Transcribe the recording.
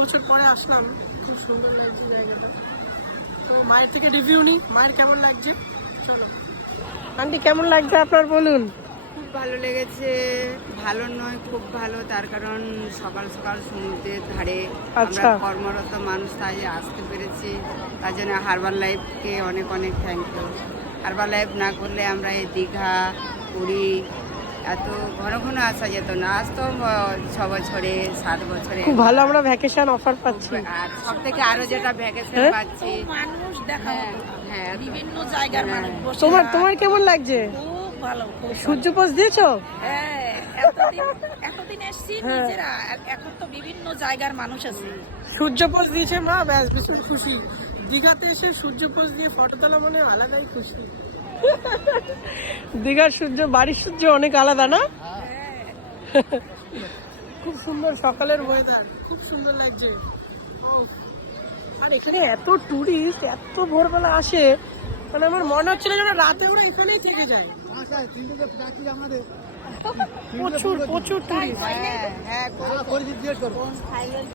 বছর পরে আসলাম, খুব সুন্দর লাগছে জায়গাটা। তো মায়ের থেকে রিভিউ নিই, মায়ের কেমন লাগছে। চলো আন্টি, কেমন লাগছে আপনার বলুন। খুব ভালো লেগেছে, ভালো নয় খুব ভালো, তার কারণ সকাল সকাল সমুদ্রের ধারে আমরা কর্মরত মানুষ, তাই আসতে পেরেছি। তার জন্য হারবার লাইফকে অনেক অনেক থ্যাংক ইউ। হারবার লাইফ না করলে আমরা এই দীঘা, পুরী এত ঘন ঘন আসা যেত না। আজ তো 6 বছরে 7 বছরে খুব ভালো আমরা ভ্যাকেশন অফার পাচ্ছি। আর সব থেকে আরো যেটা ভ্যাকেশন পাচ্ছি, মানুষ দেখা হতো, হ্যাঁ বিভিন্ন জায়গার মানুষ বসে। তোমার কেমন লাগছে? খুব ভালো, খুব সূর্য পোষ দিয়েছো? হ্যাঁ, এতদিন এসছি নিজেরা, এখন তো বিভিন্ন জায়গার মানুষ আছে। সূর্য পোষ দিয়েছে মা, ব্যাস ভীষণ খুশি। দীঘাতে এসে সূর্য পোষ দিয়ে ফটো তোলা মানে আলাদাই খুশি। দীঘার সূর্য, বাড়ির সূর্য অনেক আলাদা না? খুব সুন্দর সকালের ওয়েদার, খুব সুন্দর লাগছে। আর এখানে এত টুরিস্ট এত ভোরবেলা আসে, মানে আমার মনে হচ্ছিল যেন রাতে ওরা এখানেই থেকে যায়। প্রচুর প্রচুর টুরিস্ট। হ্যাঁ হ্যাঁ